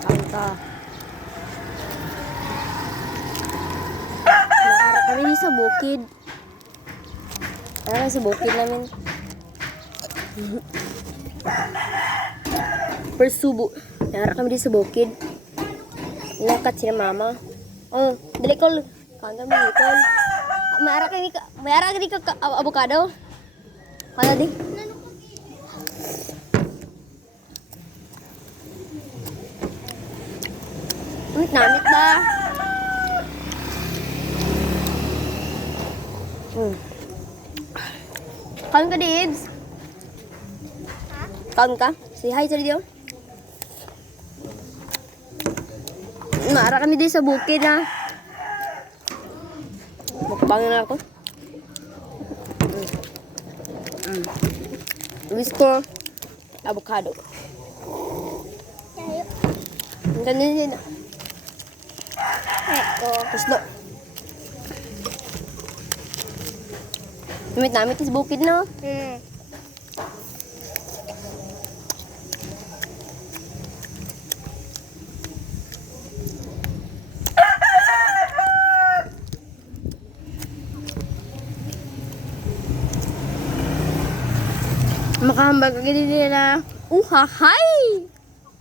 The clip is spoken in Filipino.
Kanta. Naara kami di sa bukid. Naara sa bukid namin. Persubo. Naara kami di sa bukid. Lakat sila mama. Oh, dali ko. Kanta mo ikon. Mayara kami ka avocado. Kanta di. Namit ba? Kain ka, Dibs? Kain ka? Say hi sa video. Naara kami din sa bukid na. Mukbang na ako. Whisker avocado. Ang ganda din. Puslo. Namit sa bukid na. Makahambag ka nila. Uhahay!